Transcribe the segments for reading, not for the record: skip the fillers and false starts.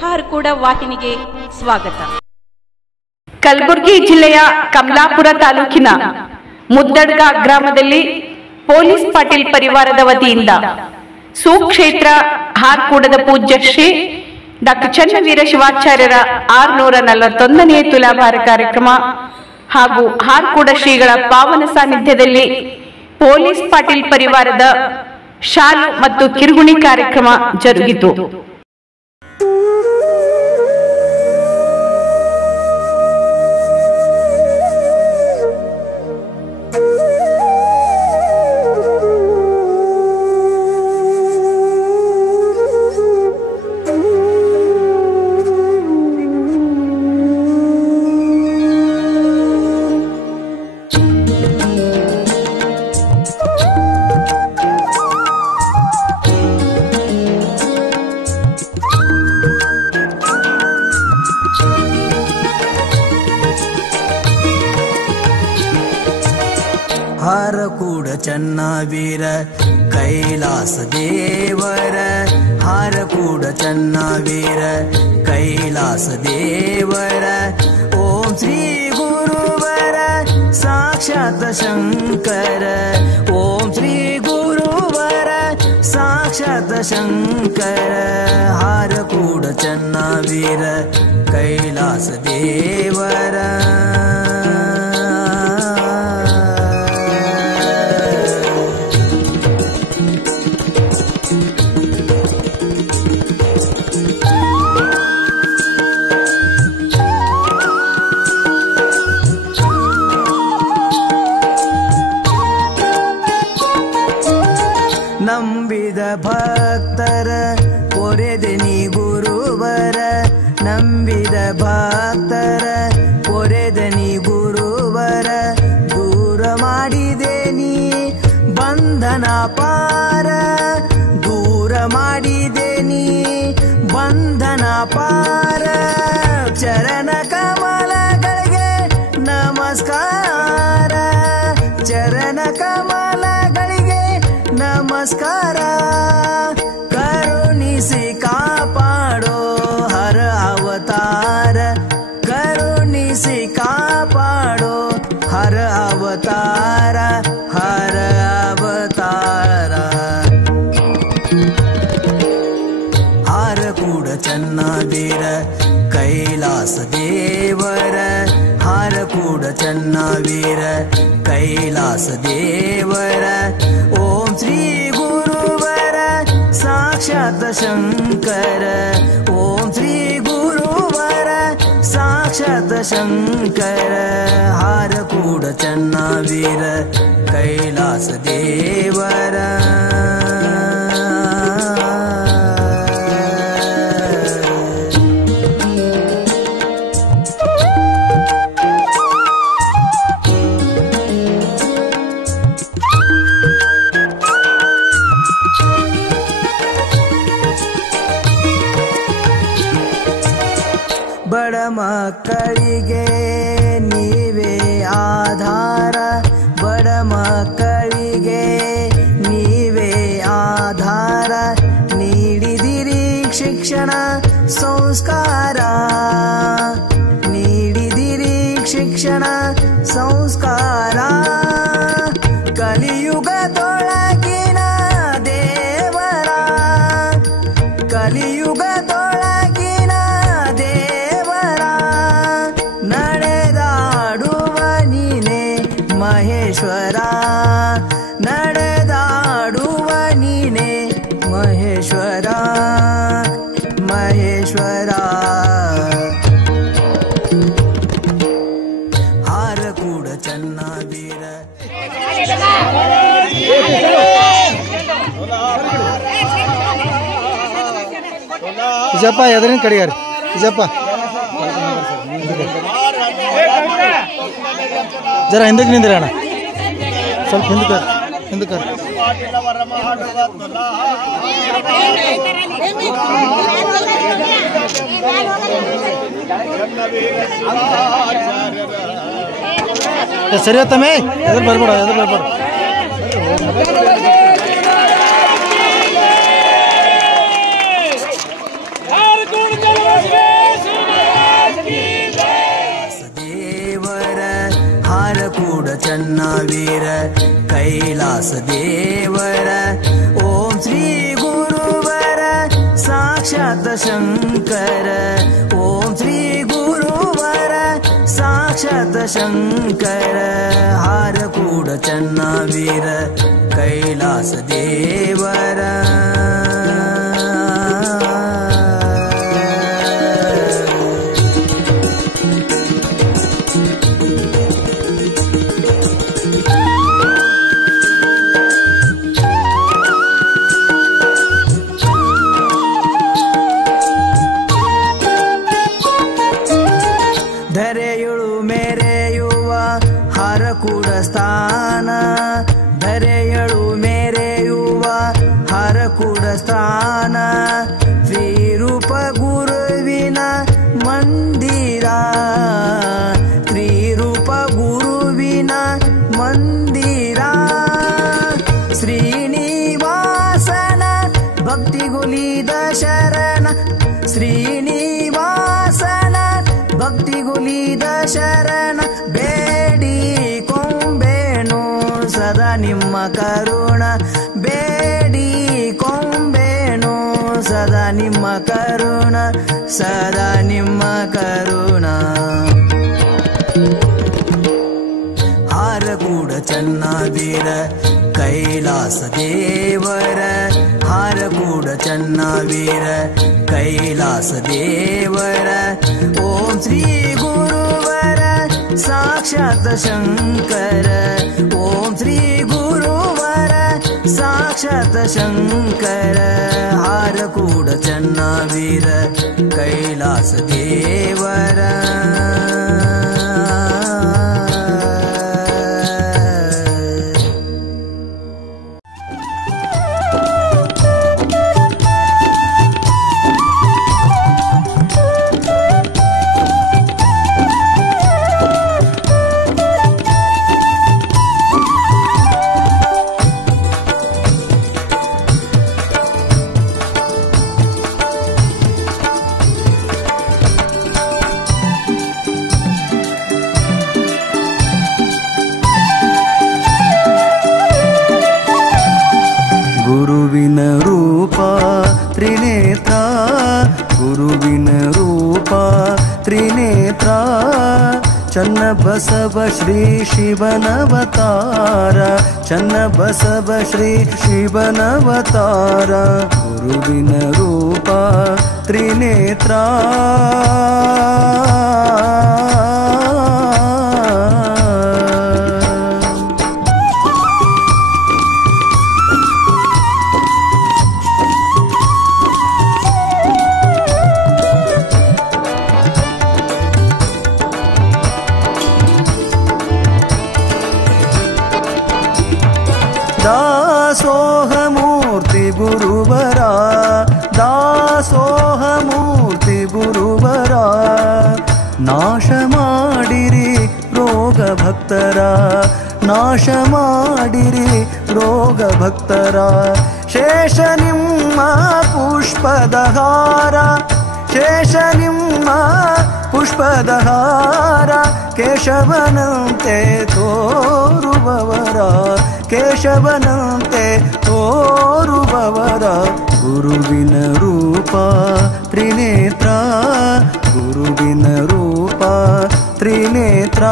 ಹಾರ್ಕೂಡ ವಾಹಿನಿಗೆ ಸ್ವಾಗತ. ಕಲಬುರಗಿ ಜಿಲ್ಲೆಯ ಕಮಲಾಪುರ ತಾಲೂಕಿನ ಮುದ್ದಡ್ಗ ಗ್ರಾಮದಲ್ಲಿ ಪೊಲೀಸ್ ಪಾಟೀಲ್ ಪರಿವಾರದ ವತಿಯಿಂದ ಸುಕ್ಷೇತ್ರ ಹಾರ್ಕೂಡದ ಪೂಜ್ಯ ಶ್ರೀ ಡಾಕ್ಟರ್ ಚನ್ನವೀರ ಶಿವಾಚಾರ್ಯರ 641ನೇ ತುಲಾಭಾರ ಕಾರ್ಯಕ್ರಮ ಹಾಗೂ ಹಾರ್ಕೂಡ ಶ್ರೀಗಳ ಪಾವನ ಸಾನ್ನಿಧ್ಯದಲ್ಲಿ ಪೊಲೀಸ್ ಪಾಟೀಲ್ ಪರಿವಾರದ ಶಾಲು ಮತ್ತು ಕಿರುಗುಣಿ ಕಾರ್ಯಕ್ರಮ ಜರುಗಿತು. ಹಾರಕೂಡ ಚನ್ನವೀರ ಕೈಲಾಸ ದೇವರ, ಹಾರಕೂಡ ಚನ್ನವೀರ ಕೈಲಾಸ ದೇವರ. ಓಂ ಶ್ರೀ ಗುರುವರ ಸಾಕ್ಷಾತ್ ಶಂಕರ, ಓಂ ಶ್ರೀ ಗುರುವರ ಸಾಕ್ಷಾತ್ ಶಂಕರ. ಹಾರಕೂಡ ಚನ್ನವೀರ ಕೈಲಾಸ ದೇವರ. ನಂಬಿದ ಭಕ್ತರ ಪೊರೆದನಿ ಗುರುವರ, ನಂಬಿದ ಭಕ್ತರ ಪೊರೆದನಿ ಗುರುವರ. ದೂರ ಮಾಡಿದೆ ನೀ ಬಂಧನ ಪಾರ, ದೂರ ಮಾಡಿದೆ ನೀ ಬಂಧನ ಪಾರ. ಚರಣ ಕಮಲಗಳಿಗೆ ನಮಸ್ಕಾರ, ಚರಣ ಕಮಲಗಳಿಗೆ ನಮಸ್ಕಾರ. ಕರುಣಿಸಿ ಕಾಪಾಡೋ ಹರ ಅವತಾರ, ಕರುಣಿಸಿ ಕಾಪಾಡೋ ಹರ ಅವತಾರ, ಹರ ಅವತಾರ. ಹಾರಕೂಡ ಚನ್ನವೀರ ಕೈಲಾಸ ದೇವರ, ಹಾರಕೂಡ ಚನ್ನವೀರ ಕೈಲಾಸ ದೇವರ. ಓಂ ಶ್ರೀ ಗುರುವರ ಸಾಕ್ಷಾತ್ ಶಂಕರ, ಓಂ ಶ್ರೀ ಗುರುವರ ಸಾಕ್ಷಾತ್ ಶಂಕರ. ಹಾರಕೂಡ ಚನ್ನವೀರ ಕೈಲಾಸ ದೇವರ. ಬಡ ಮಕ್ಕಳಿಗೆ ನೀವೇ ಆಧಾರ, ಬಡ ಮಕ್ಕಳಿಗೆ ನೀವೇ ಆಧಾರ. ನೀಡಿದಿರಿ ಶಿಕ್ಷಣ ಸಂಸ್ಕಾರ, ನೀಡಿದಿರಿ ಶಿಕ್ಷಣ ಸಂಸ್ಕಾರ. ಕಲಿಯುಗದೊಳಗಿನ ದೇವರ, ಕಲಿಯುಗದೊಳಗಿನ ದೇವರ. ನಡೆದಾಡುವ ನೀನೆ ಮಹೇಶ್ವರ, ನಡೆದಾಡುವ ನೀನೆ ಮಹೇಶ್ವರ, ಮಹೇಶ್ವರ. ಹಾರಕೂಡ ಚನ್ನವೀರ. ಇಜಪ್ಪ ಎದರಿನ ಕಡಿಗಾರಿ ಇಜಪ್ಪ ಜರ ಹಿಂದಕ್ಕೆ ನಿಂದ್ರಿ ಅಣ್ಣ, ಸ್ವಲ್ಪ ಹಿಂದಕ್ಕೆ ಹಿಂದಕ್ಕೆ. ಸರಿ ತಮ್ಮೇ ಎದುರು ಬರ್ಬೇಡ, ಎದುರು ಬರ್ಬೇಡ. ಹಾರ್ಕೂಡ ಚನ್ನವೀರ ಕೈಲಾಸ ದೇವರ ಓಂ ಶ್ರೀ ಗುರುವರ ಸಾಕ್ಷಾತ್ ಶಂಕರ ಓಂ ಶ್ರೀ ಗುರುವರ ಸಾಕ್ಷಾತ್ ಶಂಕರ ಹಾರಕೂಡ ಚನ್ನವೀರ ಕೈಲಾಸ ದೇವರ ಧರೆಯುಳು ಮೆರೆಯುವ ಹರಕೂಡ ಸ್ಥಾನ ಧರೆಯಳು ಮೆರೆಯುವ ಹರಕೂಡ ಸ್ಥಾನ ಶ್ರೀರೂಪ ಗುರುವಿನ ಮಂದಿರ ಶ್ರೀರೂಪ ಗುರುವಿನ ಮಂದಿರ ಶ್ರೀನಿವಾಸನ ಭಕ್ತಿಗುಲಿದ ಶರಣ ಶ್ರೀನಿವಾಸನ ಭಕ್ತಿಗುಲಿದ ಶರಣ ಬೇಡಿ ಕೊಂಬೇನು ಸದಾ ನಿಮ್ಮ ಕರುಣ ಬೇಡಿ ಕೊಂಬೇನು ಸದಾ ನಿಮ್ಮ ಕರುಣ ಸದಾ ನಿಮ್ಮ ಕರುಣ ಹಾರಕೂಡ ಚನ್ನವೀರ ಕೈಲಾಸ ದೇವರ ಹಾರಕೂಡ ಚನ್ನವೀರ ಕೈಲಾಸ ದೇವರ ಓಂ ಶ್ರೀ ಗುರುವರ ಸಾಕ್ಷಾತ್ ಶಂಕರ ಓಂ ಶ್ರೀ ಗುರುವರ ಸಾಕ್ಷಾತ್ ಶಂಕರ ಹಾರಕೂಡ ಚನ್ನವೀರ ಕೈಲಾಸ ದೇವರ ಗುರುವಿನ ರೂಪ ತ್ರಿನೇತ್ರ ಗುರುವಿನ ರೂಪ ತ್ರಿನೇತ್ರ ಚನ್ನಬಸವ ಶ್ರೀ ಶಿವನವತಾರ ಚನ್ನಬಸವ ಶ್ರೀ ಶಿವನವತಾರ ಗುರುವಿನ ರೂಪ ತ್ರಿನೇತ್ರ ದಾಸೋಹಮೂರ್ತಿ ಗುರುವರ ದಾಸೋಹಮೂರ್ತಿ ಗುರುವರ ನಾಶ ಮಾಡಿರಿ ರೋಗ ಭಕ್ತರ ನಾಶ ಮಾಡಿರಿ ರೋಗ ಭಕ್ತರ ಶೇಷ ನಿಮ್ಮ ಪುಷ್ಪದ ಹಾರ ಶೇಷ ನಿಮ್ಮ ಪುಷ್ಪದ ಹಾರ ಕೇಶವನಂತೆ ತೋರುವವರ ಕೇಶವನಂತೆ ತೋರುವವರ ಗುರುವಿನ ರೂಪ ತ್ರಿನೇತ್ರ ಗುರುವಿನ ರೂಪ ತ್ರಿನೇತ್ರ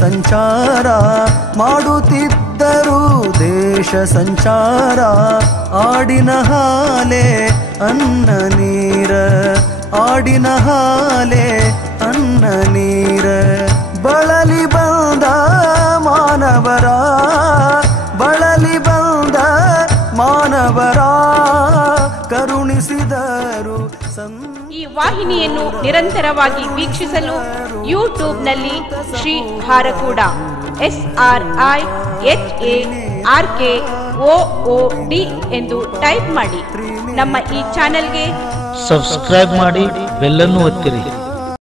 ಸಂಚಾರ ಮಾಡುತ್ತಿದ್ದರು ದೇಶ ಸಂಚಾರ ಆಡಿನ ಹಾಲೆ ಅನ್ನ ನೀರ ಆಡಿನ ಹಾಲೆ ಅನ್ನ ನೀರ ಬಳಲಿ ಬಂದ ಮಾನವರ ಬಳಲಿ ಬಂದ ಮಾನವರ ಕರುಣಿಸಿದರು ಈ ವಾಹಿನಿಯನ್ನು ನಿರಂತರವಾಗಿ ವೀಕ್ಷಿಸಲು ಯೂಟ್ಯೂಬ್ನಲ್ಲಿ ಶ್ರೀ ಹಾರಕೂಡ SRIHARKOOD ಎಂದು ಟೈಪ್ ಮಾಡಿ. ನಮ್ಮ ಈ ಚಾನೆಲ್ಗೆ ಸಬ್ಸ್ಕ್ರೈಬ್ ಮಾಡಿ, ಬೆಲ್ಲನ್ನು ಒತ್ತಿರಿ.